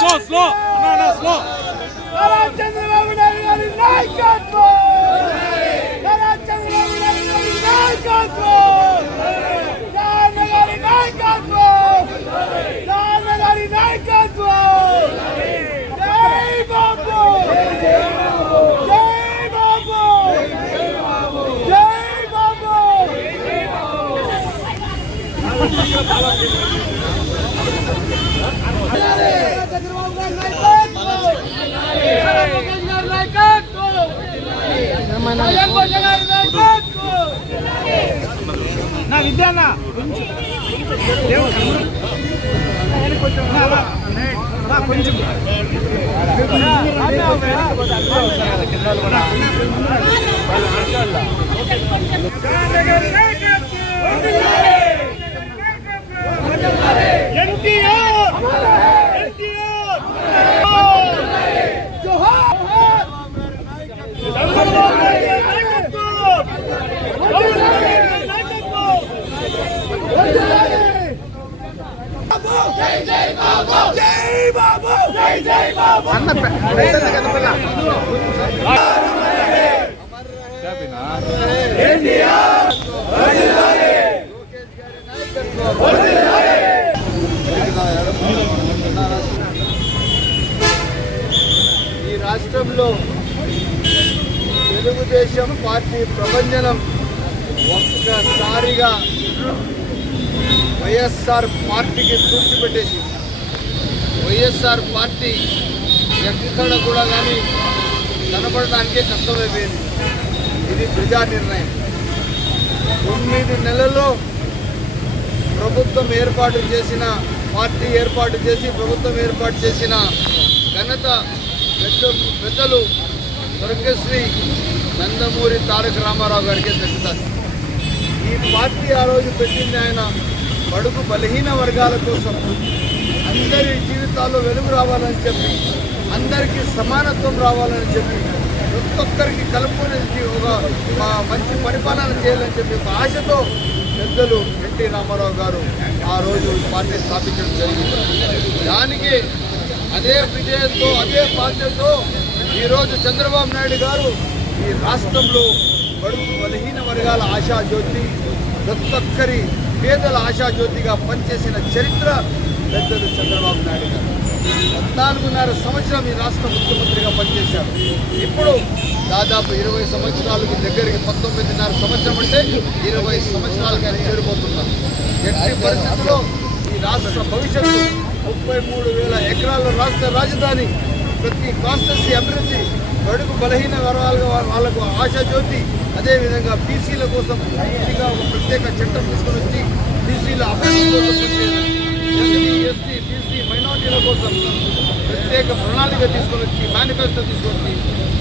Slow slow Chandrababu Naidu గారి నాయకత్వం, చంద్రబాబు నాయుడు గారి నాయకత్వం, నాన్న గారి నాయకత్వం, నాన్న గారి నాయకత్వం. జై బాబు, జై బాబు, జై బాబు. చంద్రబాబు గారి నా విద్యాన్న కొంచెం ఈ రాష్ట్రంలో తెలుగుదేశం పార్టీ ప్రభంజనం ఒక్కసారిగా వైఎస్ఆర్ పార్టీకి తుడిచిపెట్టేసి వైఎస్ఆర్ పార్టీ ఎక్కడ కూడా కానీ కనపడడానికే కష్టమైపోయింది. ఇది ప్రజా నిర్ణయం. 9 నెలల్లో ప్రభుత్వం ఏర్పాటు చేసిన పార్టీ ఏర్పాటు చేసి ప్రభుత్వం ఏర్పాటు చేసిన ఘనత పెద్దలు స్వర్గశ్రీ నందమూరి తారక రామారావు గారికి దక్కుతుంది. ఈ పార్టీ ఆ రోజు పెట్టింది ఆయన బడుగు బలహీన వర్గాల కోసం, అందరి జీవితాల్లో వెలుగు రావాలని చెప్పి, అందరికీ సమానత్వం రావాలని చెప్పి, ప్రతి ఒక్కరికి కలుపుకొని ఒక మంచి పరిపాలన చేయాలని చెప్పి ఒక ఆశతో పెద్దలు ఎన్టీ రామారావు గారు ఆ రోజు పార్టీ స్థాపించడం జరిగింది. దానికి అదే విజయంతో అదే బాధ్యతతో ఈరోజు చంద్రబాబు నాయుడు గారు ఈ రాష్ట్రంలో బడుగు బలహీన వర్గాల ఆశాజ్యోతి, ప్రతి ఒక్కరి పేదల ఆశాజ్యోతిగా పనిచేసిన చరిత్ర పెద్దలు చంద్రబాబు నాయుడు గారు. 14.5 సంవత్సరం ఈ రాష్ట్ర ముఖ్యమంత్రిగా పనిచేశారు. ఇప్పుడు దాదాపు 20 సంవత్సరాలకు దగ్గరికి 19.5 సంవత్సరం అంటే 20 సంవత్సరాలకి ఆయన చేరిపోతున్నారు. ఎట్టి పరిస్థితుల్లో ఈ రాష్ట్ర భవిష్యత్తు 33,000 ఎకరాల రాష్ట్ర రాజధాని, ప్రతి కాన్స్టిట్యున్సీ అభివృద్ధి, బడుగు బలహీన వర్గాల వాళ్ళకు ఆశాజ్యోతి, అదేవిధంగా బీసీల కోసం బీసీగా ఒక ప్రత్యేక చట్టం తీసుకొని వచ్చి బీసీల అభివృద్ధి, ఎస్టీ బీసీ మైనార్టీల కోసం ప్రత్యేక ప్రణాళిక తీసుకొని వచ్చి మేనిఫెస్టో తీసుకొచ్చి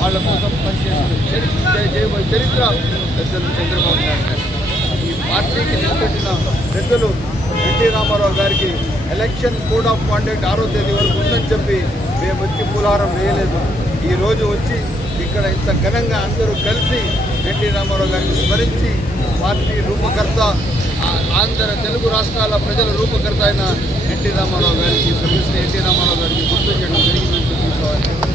వాళ్ళ కోసం పనిచేసిన చరిత్ర పెద్దలు చంద్రబాబు నాయుడు. ఈ పార్టీకి నిలబెట్టిన పెద్దలు ఎన్టీ రామారావు గారికి ఎలక్షన్ కోడ్ ఆఫ్ కాండక్ట్ 6వ తేదీ వరకు ఉందని చెప్పి మేము వచ్చి పులారం వేయలేదు. ఈరోజు వచ్చి ఇక్కడ ఇంత ఘనంగా అందరూ కలిసి ఎన్టీ రామారావు గారిని స్మరించి పార్టీ రూపకర్త, ఆంధ్ర తెలుగు రాష్ట్రాల ప్రజల రూపకర్త అయిన ఎన్టీ రామారావు గారికి, ఎన్టీ రామారావు గారికి గుర్తు చేయడం జరిగిందని చెప్పి